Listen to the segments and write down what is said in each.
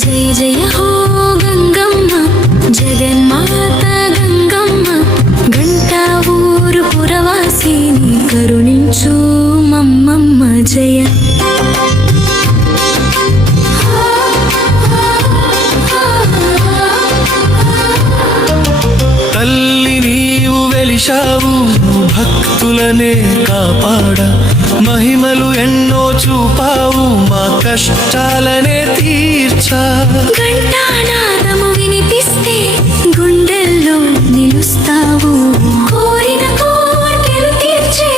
జయ జయ హో గంగమ్మ జగన్మాత గంగమ్మ గంటా ఊరు పురవాసిని కరుణించు మమ్మమ్మ జయ తల్లి నీవు వెలిశావు భక్తులనే కాపాడ మహిమలు ఎన్నో చూపావు మా కష్టాలనే తీర్చా ఘంటానాదము వినిపిస్తే గుండెల్లో నిలుస్తావు కోరిన కోర్కెలు తీర్చే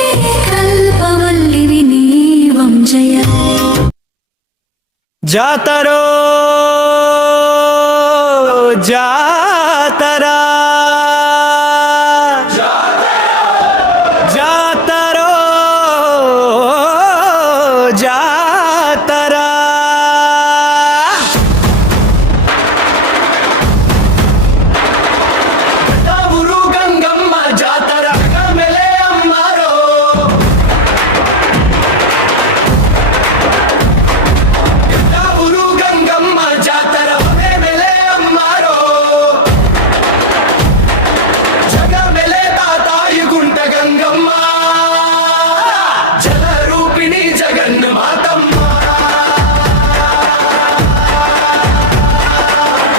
కల్పవల్లివి నీవం జయ జాతరో జాతరా జాతరో జాతరా ఊరు గంగమ్మ జాతర మెలే అమ్మారో ఊరు గంగమ్మ జాతర మెలే అమ్మారో జగ మెలే తాతాయి గుంట గంగమ్మ జల రూపిణి జగన్ మాతమ్మ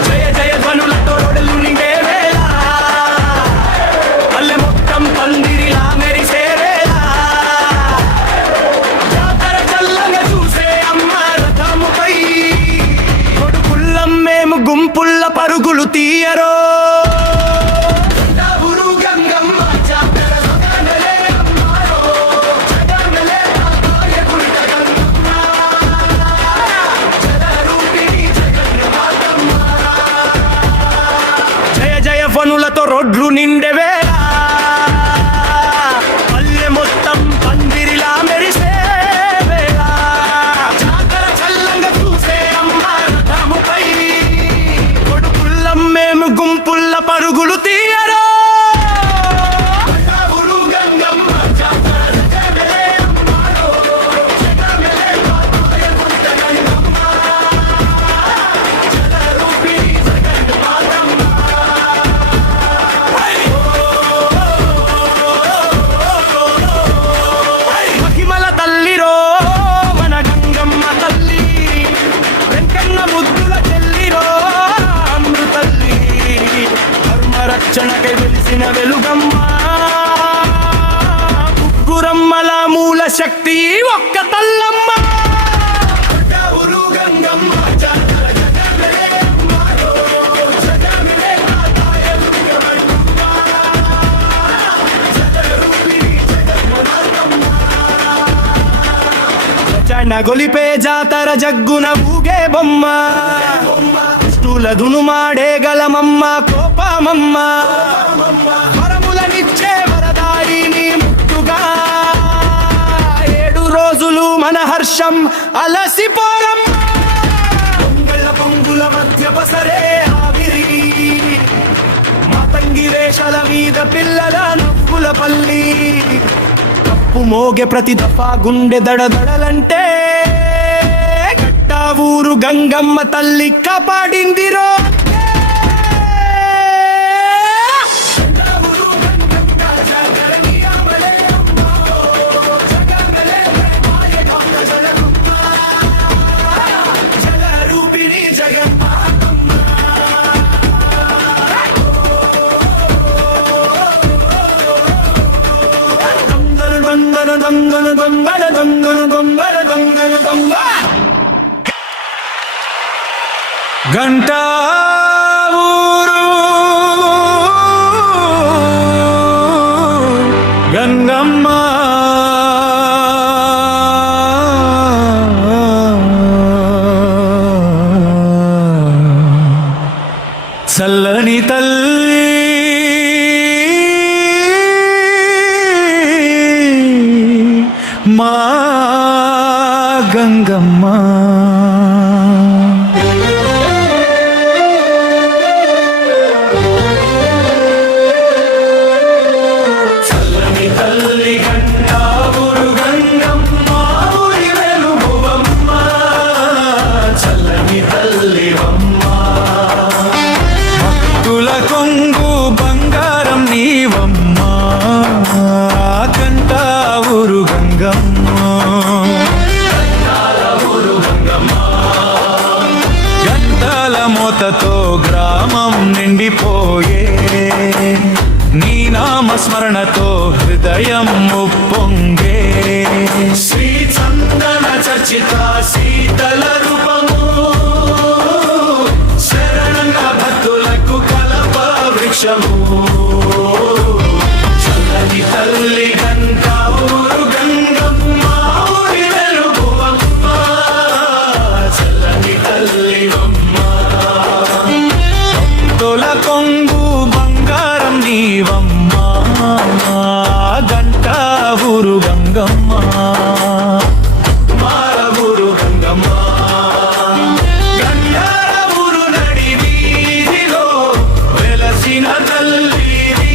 జయ జయ ధ్వనులతో రోడ్లు నిండే వేళ పల్లె మొత్తం పందిరిలా మెరిసే వేళ జాతర చల్లంగా చూసే అమ్మ రథముపై కొడుకుల్లం మేము గుంపుల్ల పరుగులు తీయరో ఊరు గంగమ్మ జాతర మెలే అమ్మారో జగ మెలే తాతాయ గుంట గంగమ్మ జల రూపిణి జగన్ మాతమ్మ జయ జయ ఫనులతో రోడ్లు నిండెవే పల్లె మొత్తం పందిరిలా మెరిసే వేళ జాతర చల్లంగా చూసే అమ్మ రథముపై కొడుకుల్లం మేము గుంపుల్ల పరుగులు తీయరో ఊరు గంగమ్మ జాతర మెలే అమ్మారో జగ మెలే తాతాయ గుంట గంగమ్మ జల రూపిణి జగన్ మాతమ్మ మహిమల తల్లిరో మన గంగమ్మ తల్లి వెంకన్న ముద్దుల చెల్లిరో అమృతల్లి ధర్మ రక్షణకై వెలిసిన వెలుగమ్మ ముగ్గురమ్మల మూల శక్తి ఒక్క తల్లమ్మ ఊరు గంగమ్మ జాతర జగ మెలే అమ్మారో జగ మెలే తాతాయ గుంట గంగమ్మ జల రూపిణి జగన్ మాతమ్మ చన్న గొలిపే జాతర జగ్గున ఊగే బొమ్మ దుష్టుల దునుమాడే గలమమ్మ కోపమమ్మ వరములనిచ్చే వరదాయిని ముట్టుగా 7 రోజులు మన హర్షం అలసిపోరమ్మ పొంగళ్ళ పొంగుల మధ్య పసరే ఆవిరి మాతంగి వేషాల మీద పిల్లల నవ్వుల పల్లి తప్పు మోగే ప్రతి దఫా గుండె దడదడలంటే గట్టా ఊరు గంగమ్మ తల్లి కాపాడిందిరో జల రూపిణి జగన్ మాతమ్మ దంగన దంగన దంగన దంగన దంగన దంగన దంగ గంటా ఊరు గంగమ్మ చల్లని తల్లి మా గంగమ్మ చల్లని తల్లి గంటా ఊరు గంగమ్మ ఊరి వెలుగువమ్మ చల్లని తల్లి మోతతో గ్రామం నిండిపోయే నీ నామస్మరణతో హృదయం ఉప్పొంగే శ్రీ చందన చర్చిత శీతల రూపము శరణంగా భక్తులకు కలప వృక్షము చల్లని తల్లి గంగా ఊరు గంగమ్మ ఊరి వెలుగువమ్మ చల్లని తల్లివమ్మ భక్తుల కొంగు బంగారం నీవమ్మ గంట ఊరు గంగమ్మ మారవూరు గంగమ్మ గంగార ఊరు నడి వీధిలో వెలసిన తల్లివి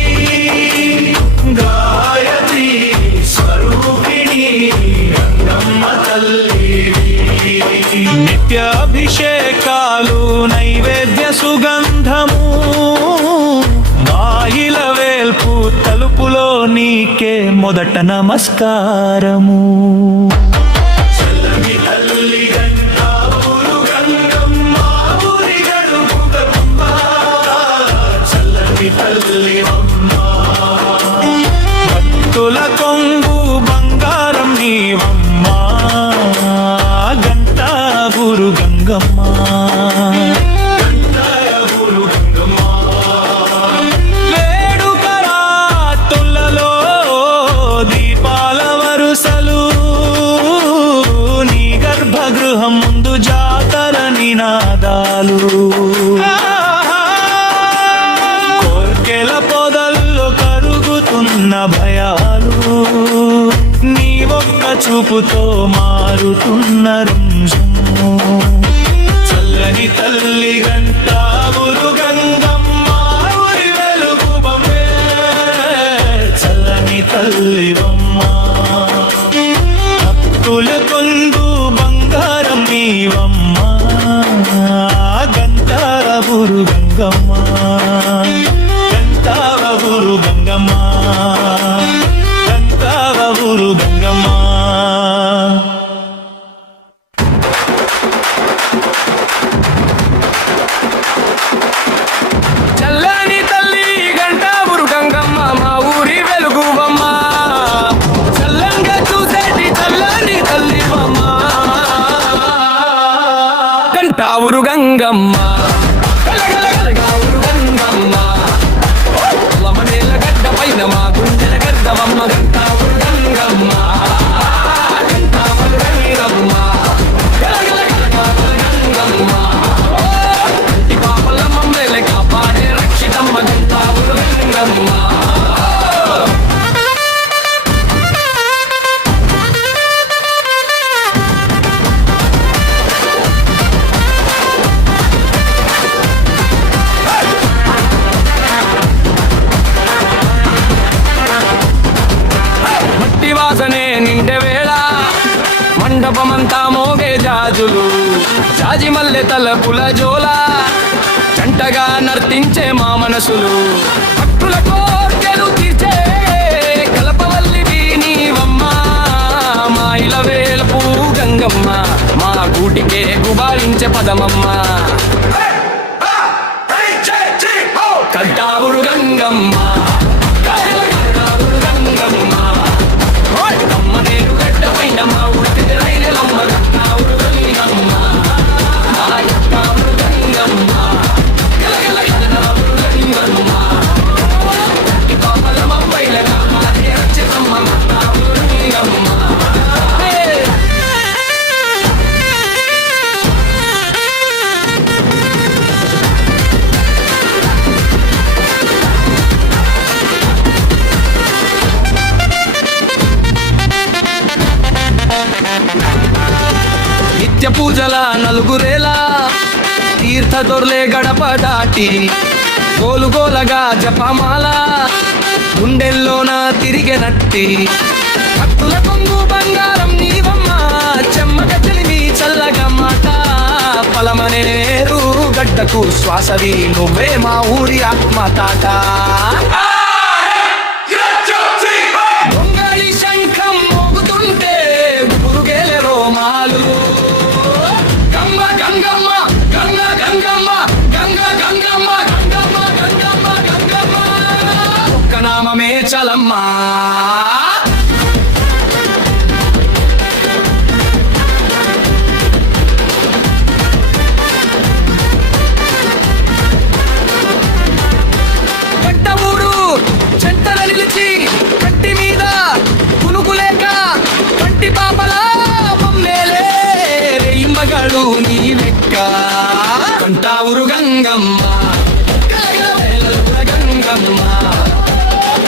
గాయత్రి స్వరూపిణి గంగమ్మ తల్లివి నిత్యాభిషేకాలు నైవేద్య సుగంధము మాయిల వేల్పు తలుపులో నీకే మొదట నమస్కారము చల్లని తల్లి గంగా ఊరు గంగమ్మ ఊరి గడుపుగమ్మ చల్లని తల్లివమ్మ భక్తుల కొంగు బంగారం నీవమ్మ గంట ఊరు గంగమ్మ దీపాల వరుసలు నీ గర్భగృహం ముందు జాతర నినాదాలు కోర్కెల పొదల్లో కరుగుతున్న భయాలు నీ ఒక్క చూపుతో మారుతున్న రుంజుము చల్లని తల్లి గంట ఊరు గంగమ్మ ఊరి వెలుగు బొమ్మే చల్లని తల్లివమ్మ భక్తుల కొంగు బంగారం నీవమ్మ గంట ఊరు గంగమ్మ గంట ఊరు గంగమ్మ గంట ఊరు గంగమ్మ చల్లని తల్లి గంట ఊరు గంగమ్మ మా ఊరి వెలుగువమ్మ చల్లంగా చూసేటి చల్లని తల్లివమ్మ గంట ఊరు గంగమ్మ గలగలగలగా ఊరు గంగమ్మ లమనేల గడ్డ పైన మా గుండెల గడ్డవమ్మ గంట ఊరు గంగమ్మ గంట ఊరు గంగమ్మ గలగలగలగా ఊరు గంగమ్మ ఇంటి పాపల మమ్మల్ని కాపాడే రక్షితమ్మ గంట ఊరు గంగమ్మ మట్టి వాసనే నిండే వేళ మండపమంతా మోగే జాజులు జాజి మల్లె తలపుల జోల జంటగా నర్తించే మా మనసులు భక్తుల కోర్కెలు తీర్చే కలపవల్లివి నీవమ్మ మా ఇల వేల్పు గంగమ్మ మా గూటికే గుబాళించే పదమమ్మ కట్టావురు గంగమ్మ కట్టావురు గంగమ్మ కమ్మ నేను గడ్డ పైన మా ఊరికి రైలమ్మ కట్టావురు గంగమ్మ కట్టావురు గంగమ్మ గలగల కట్టావురు గంగమ్మ కట్టి పాపల మబ్బైల కామారే రక్షితమ్మ కట్టావురు గంగమ్మ నిత్య పూజల నలుగురేలా తీర్థ దొర్లే గడప దాటి గోలుగోలగా జపమాల గుండెల్లోన తిరిగెనట్టి భక్తుల కొంగు బంగారం నీవమ్మ చెమ్మగ తెలివి చల్లగా మాట పలమనేరు గడ్డకు శ్వాసవి నువ్వే మా ఊరి ఆత్మ తాట దొంగలి శంఖం మోగుతుంటే గురుగేలే రోమాలు గంగ గంగమ్మ గంగ గంగమ్మ మಗಳು నీ లెక్క కంటావురు గంగమ్మ గంగమ్మ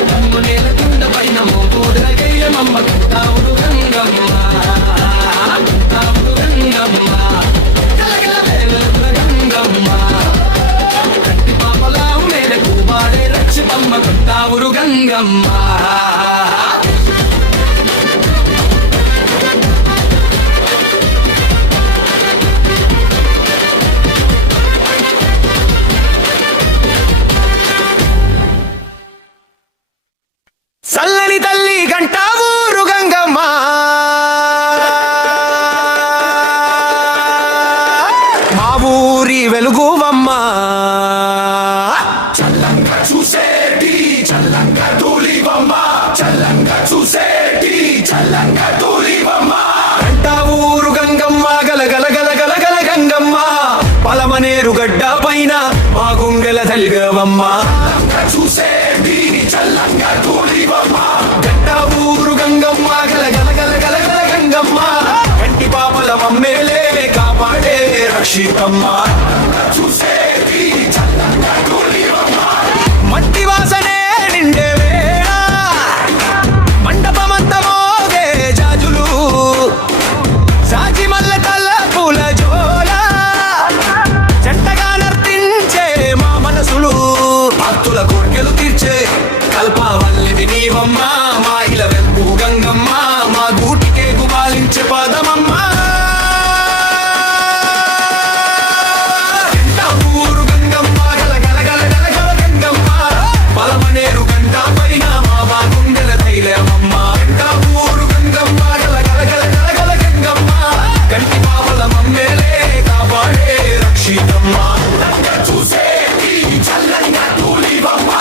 నన్ను నేలకుండ పైన మోగేయమమ్మ కంటావురు గంగమ్మ కంటావురు గంగమ్మ గంగమ్మ కంటి పాపలా మేలకు బాడే రక్షితమ్మ కంటావురు గంగమ్మ చల్లని తల్లి గంటావూరు గంగమ్మ మా ఊరి వెలుగువమ్మ చల్లంగా చూసేటి చల్లంగా తూలివమ్మ చల్లంగా చూసేటి చల్లంగా తూలివమ్మ గంటావూరు గంగమ్మ గలగల గలగల గల గంగమ్మ పలమనేరు గడ్డ పైన మా గుంగెల తల్గవమ్మ చూసేటి చల్లంగా తూలివమ్మ గంటావూరు గంగమ్మ గలగల గలగల గల గంగమ్మ కంటి పాపల మమ్మేలే కాపాడే రక్షితమ్మ చూసేటి చల్లంగా తూలివమ్మ మట్టి వాసనే నిండే వేళ మండపమంత మోగే జాజులు సాచి మల్లె తల్ల పూల జోల చెంటగా నర్తించే మా మనసులు భక్తుల కోర్కెలు తీర్చే కల్పవల్లివి నీవమ్మ మా ఇల వెల్పు గంగమ్మ మా గూటికే గుబాలించే పాదమమ్మ గంటావూరు గంగమ్మ గలగల గలగల గల గంగమ్మ పలమనేరు గంట పైన మా గుండెల ధైర్యమమ్మ గంటావూరు గంగమ్మ గలగల గలగల గల గంగమ్మ కంటి పాపల మమ్మేలే కాపాడే రక్షితమ్మ చూసేటి చల్లంగా తూలివమ్మ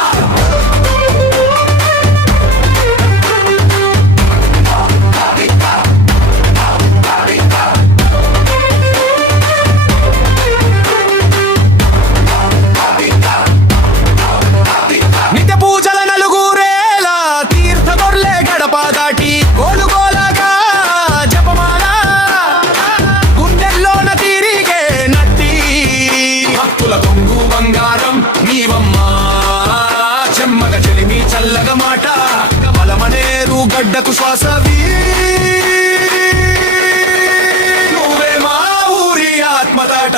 నిత్య పూజల నలుగురేలా తీర్థ దొర్లే గడప దాటి గోలుగోలగా జపమాల గుండెల్లోన తిరిగే నట్టి భక్తుల కొంగు బంగారం నీవమ్మ చెమ్మగ చెలిమి చల్లగ మాట బలమనేరు గడ్డకు శ్వాసవి నువ్వే మా ఊరి ఆత్మతాట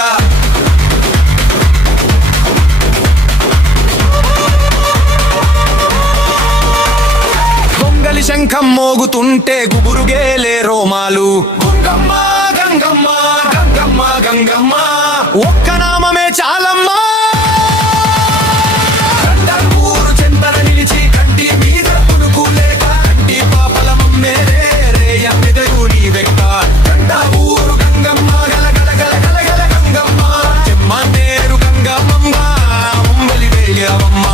గొంగలి శంఖం మోగుతుంటే గుబురుగేలే రోమాలు గంగమ్మ గంగమ్మ గంగమ్మ గంగమ్మ ఒక్క నామమే చాలమ్మా గంటూరు చెంతన నిలిచి కంటి మీద పులుకు లేక కంటి పాపల మమ్మేరే రేయ పెదరు నీ వెక్క గంటూరు గంగమ్మ గలగల గలగల గల గంగమ్మ చెమ్మనేరు గంగమ్మ ముంబలి వేయవమ్మ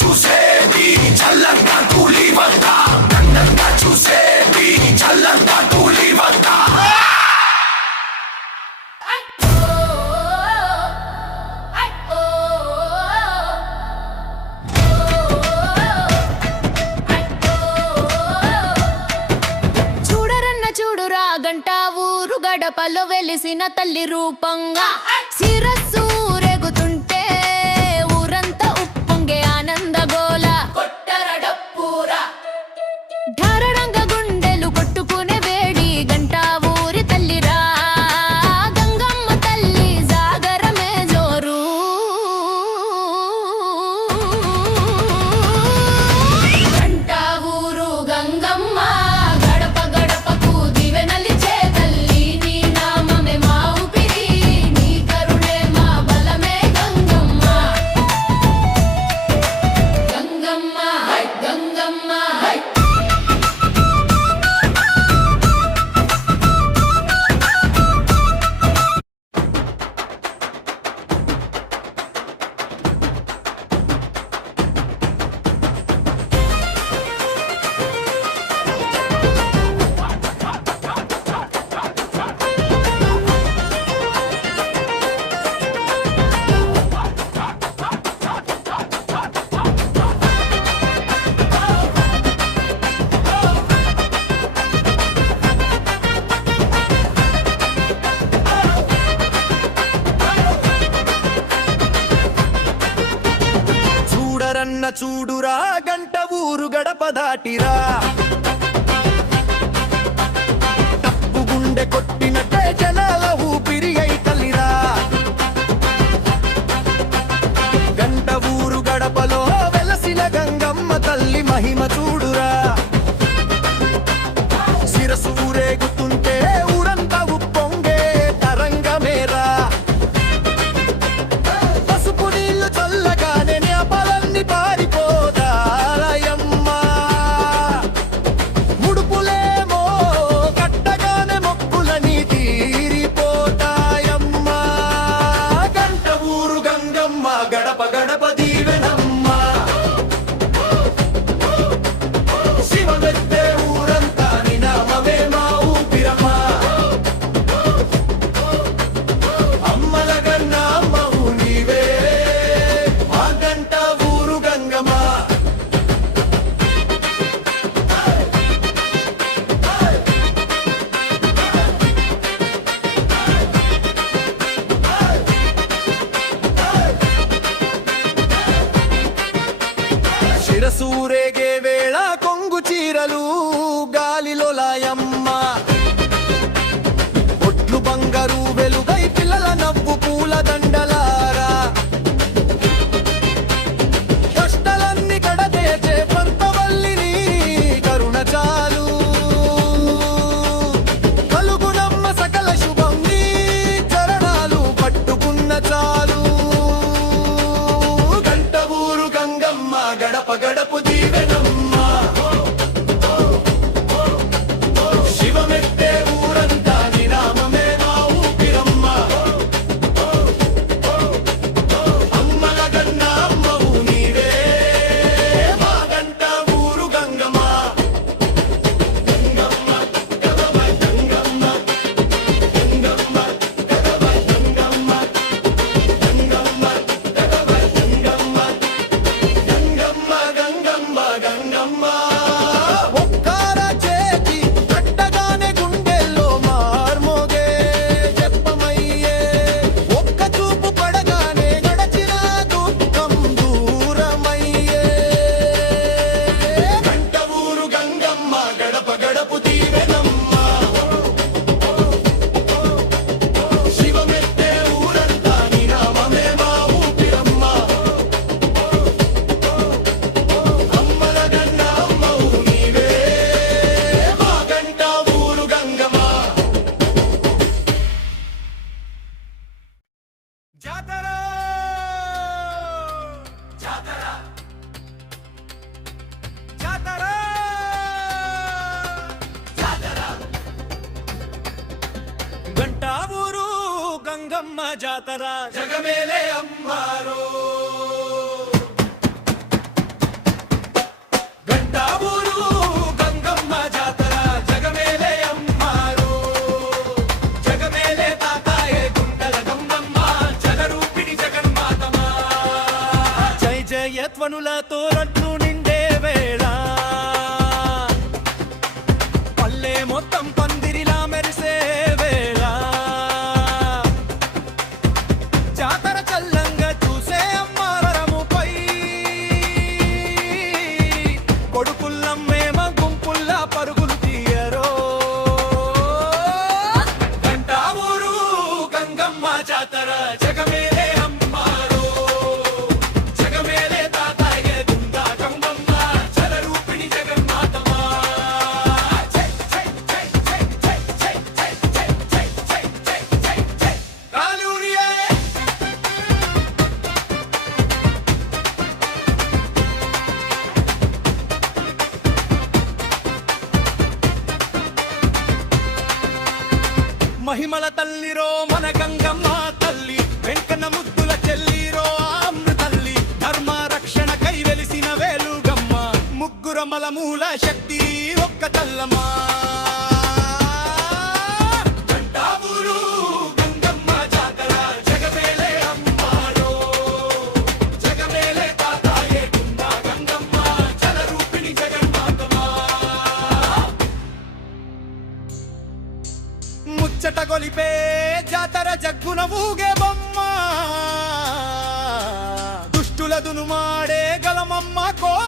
చూసేది చల్లంగా తూలివమ్మ గంగమ్మ చూసేది చల్లంగా తూలివమ్మ చూడరన్న చూడురా గంటావూరు గడపలో వెలిసిన తల్లి రూపంగా శిరస్సు రేగుతుంటే ఊరంతా ఉప్పొంగే ఆనందగోల ఢారడంగ గుండెలు కొట్టుకునే వేడి గంటావూరి తల్లిరా గంగమ్మ తల్లి జాగరమే జోరు గంటావూరు గంగమ్మ గడప గడపకు దివెనలిచే తల్లి నీ నామమే మా ఊపిరి నీ కరుణే మా కన్న చూడురా గంట ఊరు గడప దాటిరా తప్పు గుండె కొట్టినట్టే జనాల ఊపిరి అయి తల్లిరా గంట ఊరు గడపలో వెలసిన గంగమ్మ తల్లి మహిమ చూడురా శిరసు ఊరేగుతుంటే ఊరంతా ఉప్పొంగే తరంగమేరా పసుపు నీళ్లు చల్లగానే నేపాలన్నీ పారిపోదాలయమ్మ ముడుపులేమో కట్టగానే మొక్కులని తీరిపోతాయమ్మ గంట ఊరు గంగమ్మ గడప గడప దీవెనమ్మ శివమెత్తే ఊరంతా నినామమే మా ఊపిరమ్మ అమ్మల గన్న అమ్మవు నీవే మా గంట ఊరు గంగమ్మ శిరసూరేగే వేళ కొంగు చీరలు గాలిలో లాయమ్మ ఒట్లు బంగారు వెలుగై పిల్లల నవ్వు పూల దండలారా కష్టాలన్నీ కడతేచే పంతవల్లిని కరుణ చాలు కలుగునమ్మ సకల శుభం నీ చరణాలు పట్టుకున్న చాలు గంట ఊరు గంగమ్మ గడప గడపు దీవెనమ్మ శివమెత్తే ఊరంతా నినామమే మా ఊపిరమ్మ అమ్మల గన్న అమ్మవు నీవే మా గంట ఊరు గంగమ్మ గంగమ్మ గదవ గంగమ్మ గంగమ్మ గదవ గంగమ్మ గంగమ్మ గదవ గంగమ్మ గంగమ్మ గంగమ్మ గంగమ్మ ఒక్కార చేతి కట్టగానే గుండెల్లో మార్మోగే చెప్పమయ్యే ఒక్క చూపు పడగానే గడచిన దుఃఖం దూరమయ్యే గంట ఊరు గంగమ్మ గడప గడపు దీవెనమ్మ శివమెత్తే ఊరంతా నినామమే మా ఊపిరమ్మ అమ్మల గన్న అమ్మవు నీవే మా గంట ఊరు గంగమ్మ జాతర జాతర జాతర జాతర గంట ఊరు గంగమ్మ జాతర జగమేలే అమ్మారో గంట ఊరు గంగమ్మ జాతర జగమేలే అమ్మారో జగమేలే తాతాయే గుండల గంగమ్మ జగరూపిణి జగన్మాతమా జై జయత్వనులతో రట్లు నిండే వేళ పల్లె మొత్తం పందిరిలా మెరిసే వేళ జాతర చల్లంగా చూసే అమ్మారముపై కొడుకుల్లమ్మేమ గుంపుల్లా పరుగులు తీయరో గంట ఊరు గంగమ్మ జాతర జగమేలే అమ్మారో జగమేలే తాతాయే గుండా గంగమ్మ జలరూపిణి జగన్మాతమా కాలూరియే మహిమల తల్లిరో మన గంగమ్మ తల్లి వెంకన్న ముద్దుల చెల్లిరో అమ్మ తల్లి ధర్మ రక్షణ కై వెలిసిన వేలుగమ్మ ముగ్గురమల మూల శక్తి ఒక్క తల్లమ్మా గంట ఊరు గంగమ్మ జాతర జగమేలే అమ్మారో జగమేలే తాతాయే గుండా గంగమ్మ జలరూపిణి జగన్మాతమా ముచ్చట గొలిపే జాతర జగ్గున ఊగే బొమ్మ దుష్టుల దునుమాడే గలమ కోసమమ్మ కో